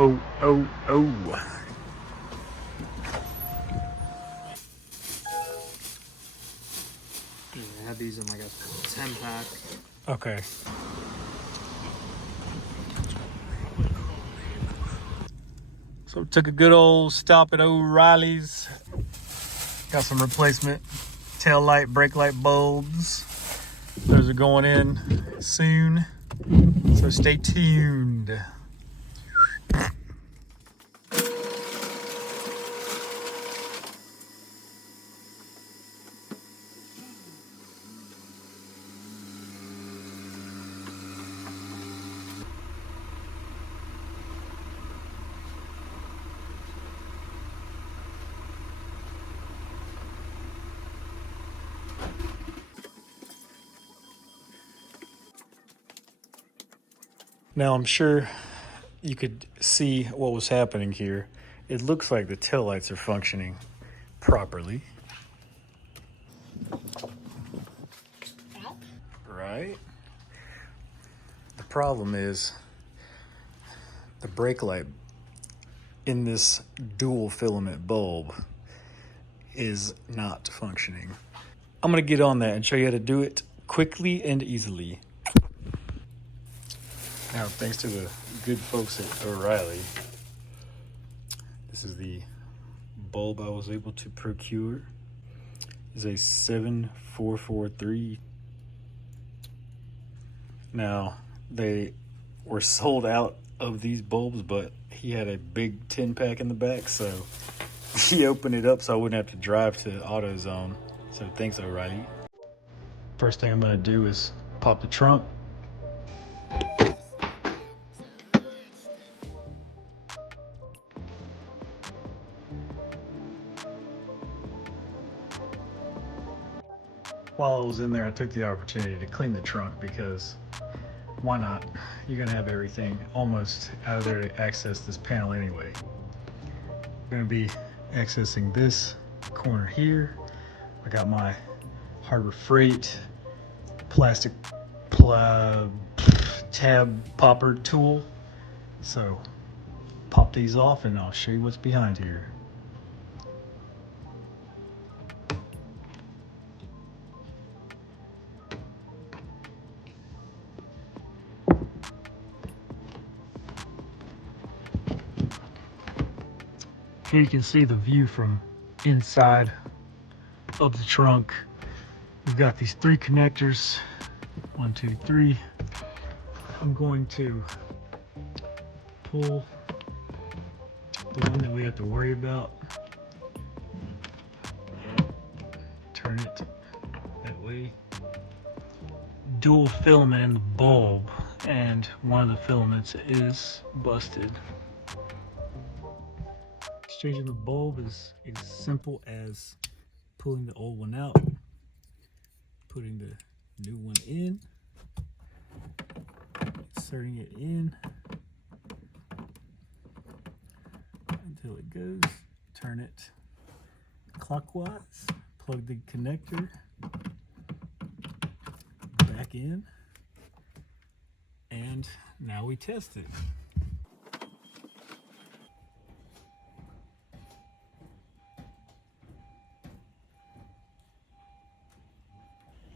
Oh, oh, oh. I had these in like a 10 pack. Okay. So took a good old stop at O'Reilly's. Got some replacement tail light, brake light bulbs. Those are going in soon. So stay tuned. Now I'm sure you could see what was happening here. It looks like the taillights are functioning properly. Right? The problem is the brake light in this dual filament bulb is not functioning. I'm gonna get on that and show you how to do it quickly and easily. Now, thanks to the good folks at O'Reilly, this is the bulb I was able to procure. It's a 7443. Now, they were sold out of these bulbs, but he had a big 10 pack in the back, so he opened it up so I wouldn't have to drive to AutoZone. So thanks, O'Reilly. First thing I'm gonna do is pop the trunk. While I was in there, I took the opportunity to clean the trunk because why not? You're gonna have everything almost out of there to access this panel anyway. I'm gonna be accessing this corner here. I got my Harbor Freight plastic tab popper tool. So pop these off and I'll show you what's behind here. Here you can see the view from inside of the trunk. We've got these 3 connectors, 1, 2, 3. I'm going to pull the one that we have to worry about. Turn it that way. Dual filament in the bulb, and one of the filaments is busted. Exchanging the bulb is as simple as pulling the old one out, putting the new one in, inserting it in until it goes, turn it clockwise, plug the connector back in, and now we test it.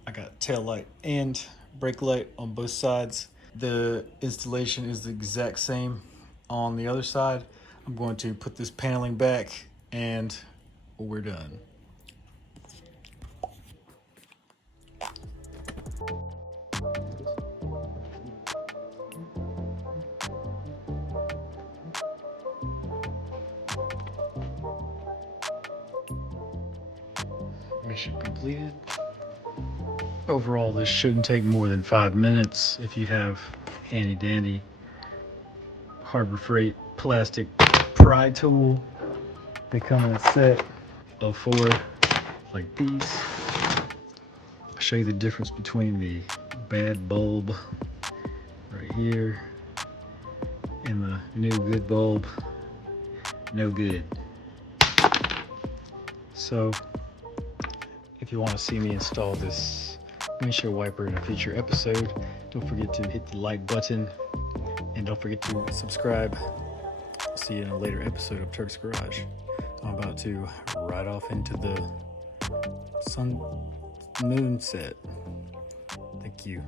I got tail light and brake light on both sides. The installation is the exact same on the other side. I'm going to put this paneling back and we're done. Mission completed. Overall, this shouldn't take more than 5 minutes if you have handy dandy Harbor Freight plastic pry tool. They come in a set of 4 like these. I'll show you the difference between the bad bulb right here and the new good bulb. No good. So if you want to see me install this windshield wiper in a future episode, don't forget to hit the like button and don't forget to subscribe. see you in a later episode of Turk's Garage. I'm about to ride off into the moon set. Thank you.